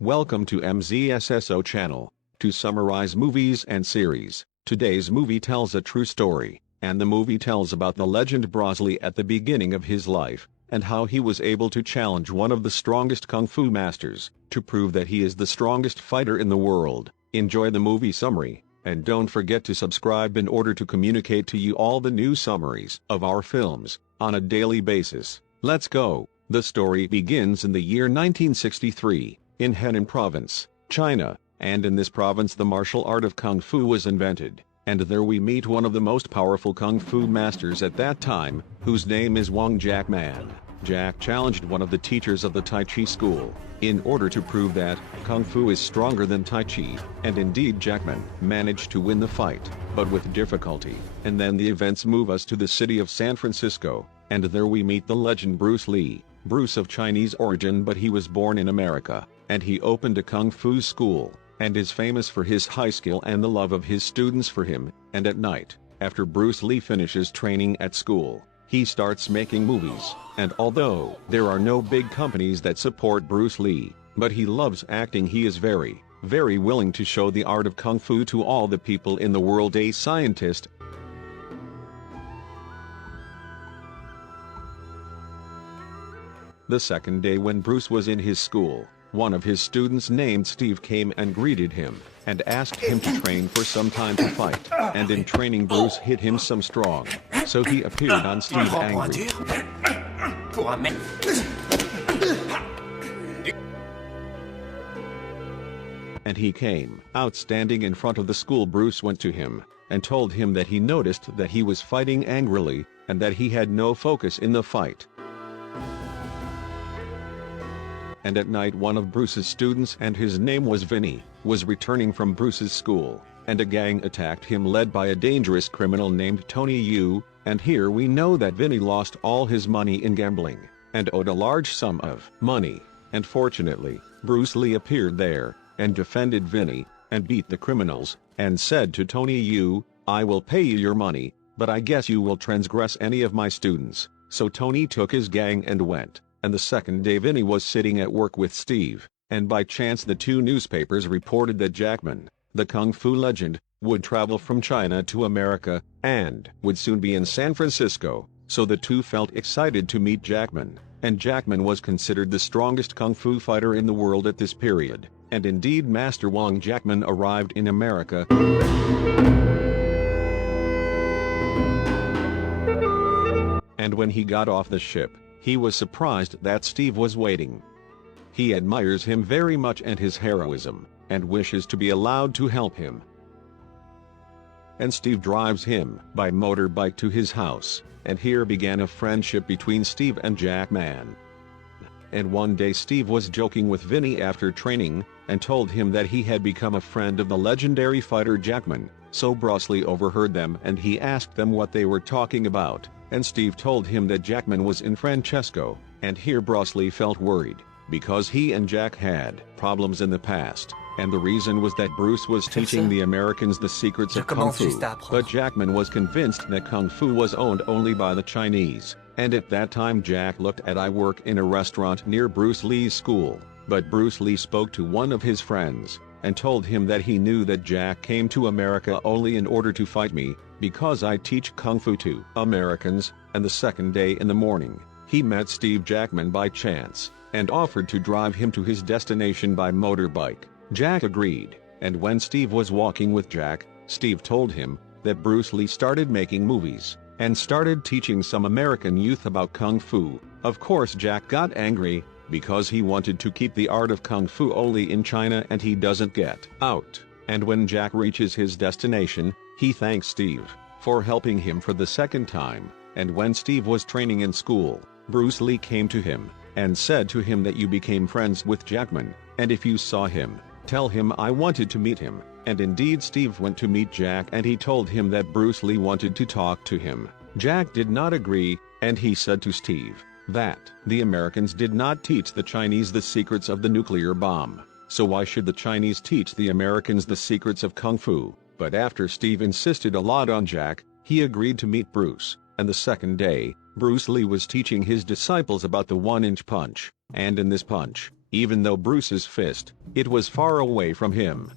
Welcome to MZSSO channel. To summarize movies and series, today's movie tells a true story, and the movie tells about the legend Bruce Lee at the beginning of his life, and how he was able to challenge one of the strongest kung fu masters, to prove that he is the strongest fighter in the world. Enjoy the movie summary, and don't forget to subscribe in order to communicate to you all the new summaries of our films, on a daily basis. Let's go. The story begins in the year 1963. In Henan Province, China, and in this province the martial art of kung fu was invented, and there we meet one of the most powerful kung fu masters at that time, whose name is Wang Jackman. Jack challenged one of the teachers of the Tai Chi school, in order to prove that kung fu is stronger than Tai Chi, and indeed Jackman managed to win the fight, but with difficulty. And then the events move us to the city of San Francisco, and there we meet the legend Bruce Lee. Bruce of Chinese origin, but he was born in America, and he opened a kung fu school, and is famous for his high skill and the love of his students for him. And at night, after Bruce Lee finishes training at school, he starts making movies, and although there are no big companies that support Bruce Lee, but he loves acting, he is very willing to show the art of kung fu to all the people in the world. A scientist. The second day when Bruce was in his school, one of his students named Steve came and greeted him, and asked him to train for some time to fight, and in training Bruce hit him some strong, so he appeared on Steve angry. And he came out standing in front of the school. Bruce went to him, and told him that he noticed that he was fighting angrily, and that he had no focus in the fight. And at night one of Bruce's students, and his name was Vinny, was returning from Bruce's school, and a gang attacked him led by a dangerous criminal named Tony Yu, and here we know that Vinny lost all his money in gambling, and owed a large sum of money, and fortunately, Bruce Lee appeared there, and defended Vinny, and beat the criminals, and said to Tony Yu, "I will pay you your money, but I guess you will transgress any of my students." So Tony took his gang and went. And the second day Vinny was sitting at work with Steve, and by chance the two newspapers reported that Jackman, the kung fu legend, would travel from China to America, and would soon be in San Francisco, so the two felt excited to meet Jackman, and Jackman was considered the strongest kung fu fighter in the world at this period, and indeed Master Wang Jackman arrived in America. And when he got off the ship, he was surprised that Steve was waiting. He admires him very much and his heroism, and wishes to be allowed to help him. And Steve drives him by motorbike to his house, and here began a friendship between Steve and Jackman. And one day Steve was joking with Vinny after training, and told him that he had become a friend of the legendary fighter Jackman, so Bruce Lee overheard them and he asked them what they were talking about. And Steve told him that Jackman was in Francesco, and here Bruce Lee felt worried, because he and Jack had problems in the past, and the reason was that Bruce was teaching the Americans the secrets of kung fu, but Jackman was convinced that kung fu was owned only by the Chinese, and at that time Jack looked at I work in a restaurant near Bruce Lee's school, but Bruce Lee spoke to one of his friends, and told him that he knew that Jack came to America only in order to fight me, because I teach kung fu to Americans. And the second day in the morning, he met Steve Jackman by chance, and offered to drive him to his destination by motorbike. Jack agreed, and when Steve was walking with Jack, Steve told him that Bruce Lee started making movies, and started teaching some American youth about kung fu. Of course Jack got angry, because he wanted to keep the art of kung fu only in China and he doesn't get out. And when Jack reaches his destination, he thanks Steve for helping him for the second time, and when Steve was training in school, Bruce Lee came to him, and said to him that you became friends with Jackman, and if you saw him, tell him I wanted to meet him. And indeed Steve went to meet Jack and he told him that Bruce Lee wanted to talk to him. Jack did not agree, and he said to Steve that the Americans did not teach the Chinese the secrets of the nuclear bomb, so why should the Chinese teach the Americans the secrets of kung fu? But after Steve insisted a lot on Jack, he agreed to meet Bruce, and the second day, Bruce Lee was teaching his disciples about the one-inch punch, and in this punch, even though Bruce's fist, it was far away from him.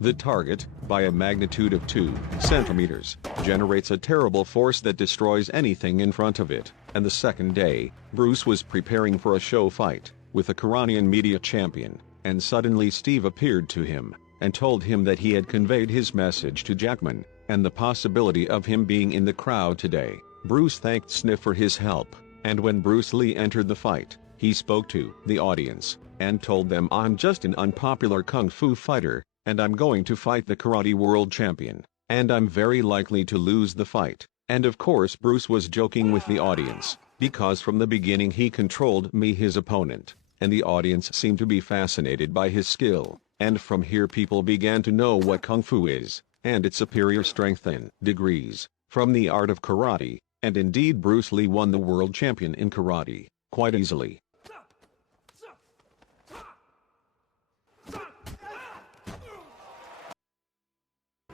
The target, by a magnitude of 2 centimeters, generates a terrible force that destroys anything in front of it, and the second day, Bruce was preparing for a show fight with a Karanian media champion, and suddenly Steve appeared to him, and told him that he had conveyed his message to Jackman, and the possibility of him being in the crowd today. Bruce thanked Sniff for his help, and when Bruce Lee entered the fight, he spoke to the audience, and told them, "I'm just an unpopular kung fu fighter, and I'm going to fight the karate world champion, and I'm very likely to lose the fight." And of course Bruce was joking with the audience, because from the beginning he controlled me, his opponent, and the audience seemed to be fascinated by his skill, and from here people began to know what kung fu is, and its superior strength in degrees, from the art of karate, and indeed Bruce Lee won the world champion in karate, quite easily.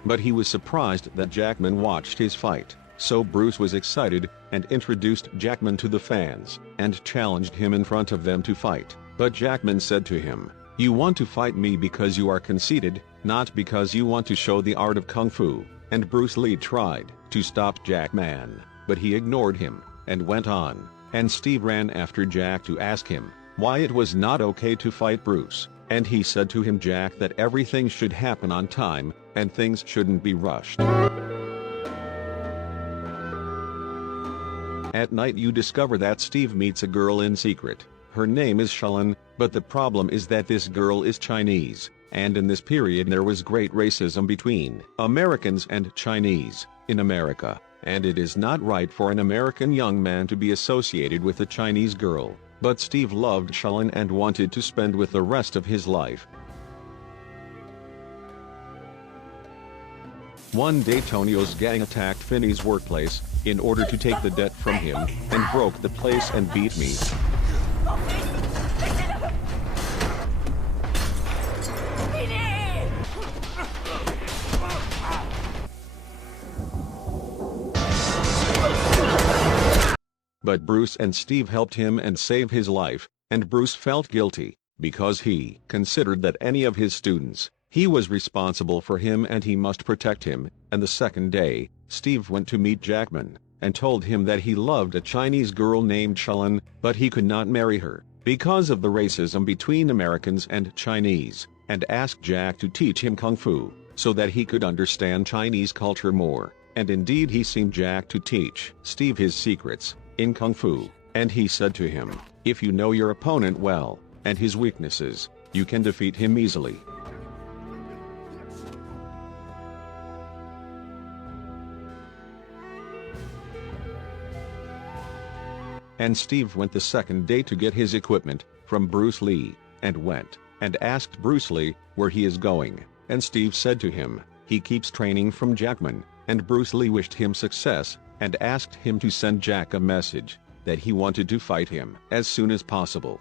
But he was surprised that Jackman watched his fight, so Bruce was excited, and introduced Jackman to the fans, and challenged him in front of them to fight. But Jackman said to him, "You want to fight me because you are conceited, not because you want to show the art of kung fu." And Bruce Lee tried to stop Jackman, but he ignored him, and went on, and Steve ran after Jack to ask him why it was not okay to fight Bruce, and he said to him, "Jack, that everything should happen on time, and things shouldn't be rushed. At night you discover that Steve meets a girl in secret. Her name is Shalin, but the problem is that this girl is Chinese, and in this period there was great racism between Americans and Chinese in America, and it is not right for an American young man to be associated with a Chinese girl, but Steve loved Shalin and wanted to spend with the rest of his life. One day Tonio's gang attacked Finney's workplace, in order to take the debt from him, and broke the place and beat me. But Bruce and Steve helped him and saved his life, and Bruce felt guilty, because he considered that any of his students, he was responsible for him and he must protect him. And the second day, Steve went to meet Jackman, and told him that he loved a Chinese girl named Shalin, but he could not marry her, because of the racism between Americans and Chinese, and asked Jack to teach him kung fu, so that he could understand Chinese culture more. And indeed he seemed Jack to teach Steve his secrets in kung fu, and he said to him, "If you know your opponent well, and his weaknesses, you can defeat him easily." And Steve went the second day to get his equipment from Bruce Lee, and went and asked Bruce Lee where he is going, and Steve said to him, he keeps training from Jackman, and Bruce Lee wished him success, and asked him to send Jack a message that he wanted to fight him as soon as possible.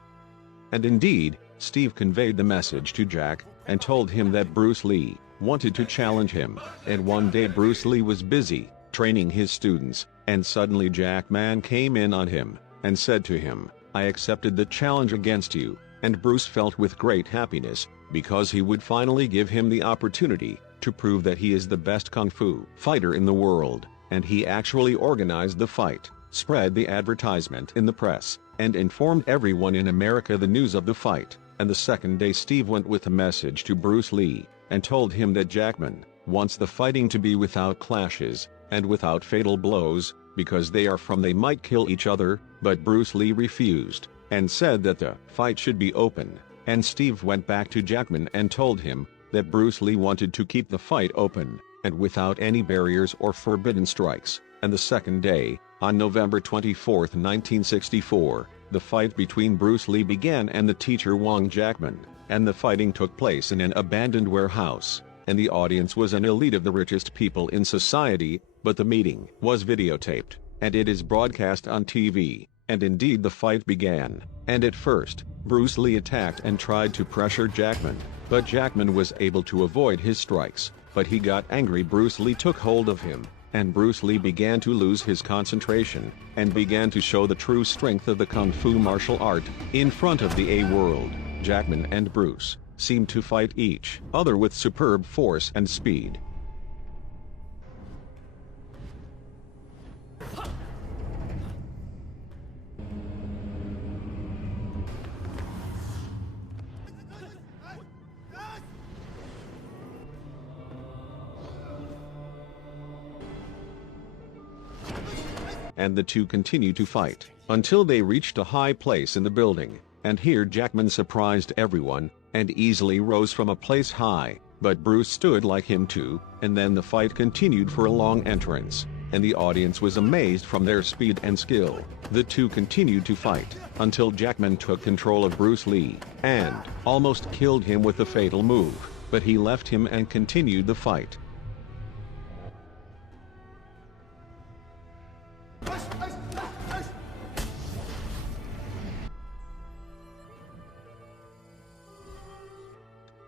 And indeed, Steve conveyed the message to Jack, and told him that Bruce Lee wanted to challenge him, and one day Bruce Lee was busy training his students, and suddenly Jackman came in on him, and said to him, "I accepted the challenge against you," and Bruce felt with great happiness, because he would finally give him the opportunity to prove that he is the best kung fu fighter in the world, and he actually organized the fight, spread the advertisement in the press, and informed everyone in America the news of the fight. And the second day Steve went with a message to Bruce Lee, and told him that Jackman wants the fighting to be without clashes, and without fatal blows, because they might kill each other, but Bruce Lee refused, and said that the fight should be open, and Steve went back to Jackman and told him that Bruce Lee wanted to keep the fight open, and without any barriers or forbidden strikes. And the second day, on November 24, 1964, the fight between Bruce Lee began and the teacher Wang Jackman, and the fighting took place in an abandoned warehouse, and the audience was an elite of the richest people in society, but the meeting was videotaped, and it is broadcast on TV, and indeed the fight began, and at first, Bruce Lee attacked and tried to pressure Jackman, but Jackman was able to avoid his strikes, but he got angry. Bruce Lee took hold of him, and Bruce Lee began to lose his concentration, and began to show the true strength of the kung fu martial art, in front of the A world. Jackman and Bruce seemed to fight each other with superb force and speed. And the two continued to fight until they reached a high place in the building, and here Jackman surprised everyone and easily rose from a place high, but Bruce stood like him too, and then the fight continued for a long entrance, and the audience was amazed from their speed and skill. The two continued to fight until Jackman took control of Bruce Lee and almost killed him with a fatal move, but he left him and continued the fight.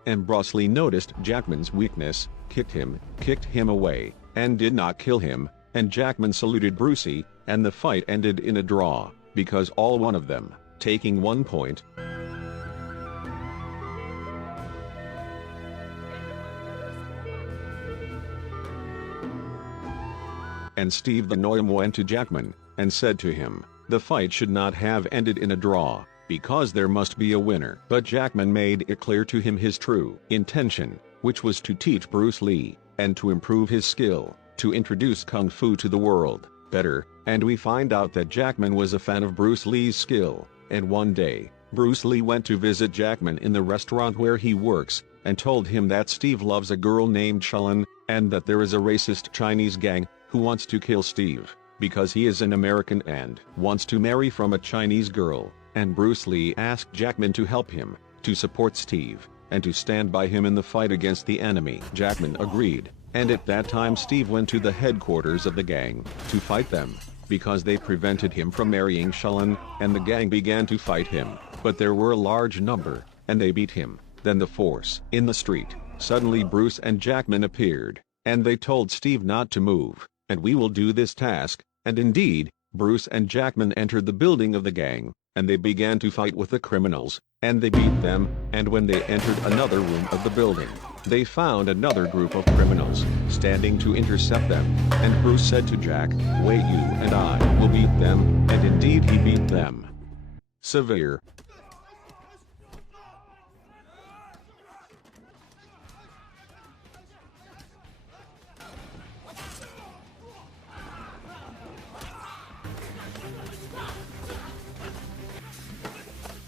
And Bruce Lee noticed Jackman's weakness, kicked him away, and did not kill him, and Jackman saluted Bruce Lee, and the fight ended in a draw, because all one of them, taking 1 point. And Steve the Noam went to Jackman, and said to him, the fight should not have ended in a draw, because there must be a winner. But Jackman made it clear to him his true intention, which was to teach Bruce Lee, and to improve his skill, to introduce kung fu to the world better, and we find out that Jackman was a fan of Bruce Lee's skill, and one day, Bruce Lee went to visit Jackman in the restaurant where he works, and told him that Steve loves a girl named Shalin, and that there is a racist Chinese gang who wants to kill Steve, because he is an American and wants to marry from a Chinese girl. And Bruce Lee asked Jackman to help him, to support Steve, and to stand by him in the fight against the enemy. Jackman agreed, and at that time Steve went to the headquarters of the gang, to fight them, because they prevented him from marrying Shalin, and the gang began to fight him, but there were a large number, and they beat him. Then the force in the street, suddenly Bruce and Jackman appeared, and they told Steve not to move, and we will do this task, and indeed, Bruce and Jackman entered the building of the gang, and they began to fight with the criminals, and they beat them, and when they entered another room of the building, they found another group of criminals, standing to intercept them, and Bruce said to Jack, wait, you and I will beat them, and indeed he beat them. Severe.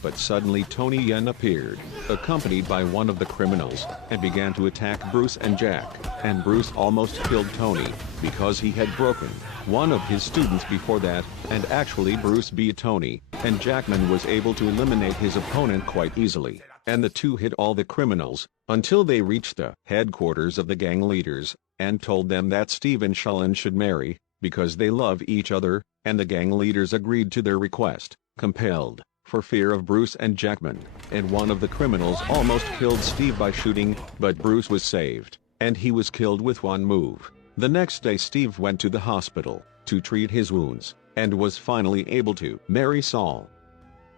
But suddenly Tony Yen appeared, accompanied by one of the criminals, and began to attack Bruce and Jack, and Bruce almost killed Tony, because he had broken one of his students before that, and actually Bruce beat Tony, and Jackman was able to eliminate his opponent quite easily, and the two hit all the criminals, until they reached the headquarters of the gang leaders, and told them that Steve and Shalin should marry, because they love each other, and the gang leaders agreed to their request, compelled, for fear of Bruce and Jackman, and one of the criminals almost killed Steve by shooting, but Bruce was saved, and he was killed with one move. The next day Steve went to the hospital, to treat his wounds, and was finally able to marry Saul.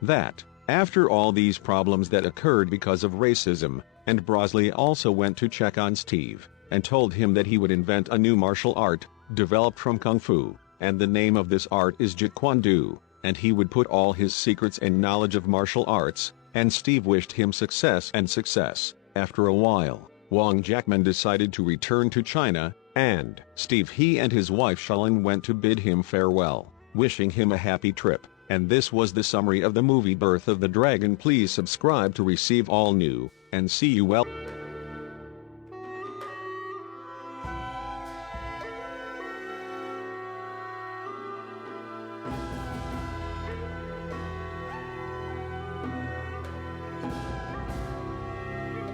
That, after all these problems that occurred because of racism, and Bruce Lee also went to check on Steve, and told him that he would invent a new martial art, developed from kung fu, and the name of this art is Jeet Kune Do, and he would put all his secrets and knowledge of martial arts, and Steve wished him success and success. After a while, Wang Jackman decided to return to China, and Steve he and his wife Shalin went to bid him farewell, wishing him a happy trip. And this was the summary of the movie Birth of the Dragon. Please subscribe to receive all new, and see you well.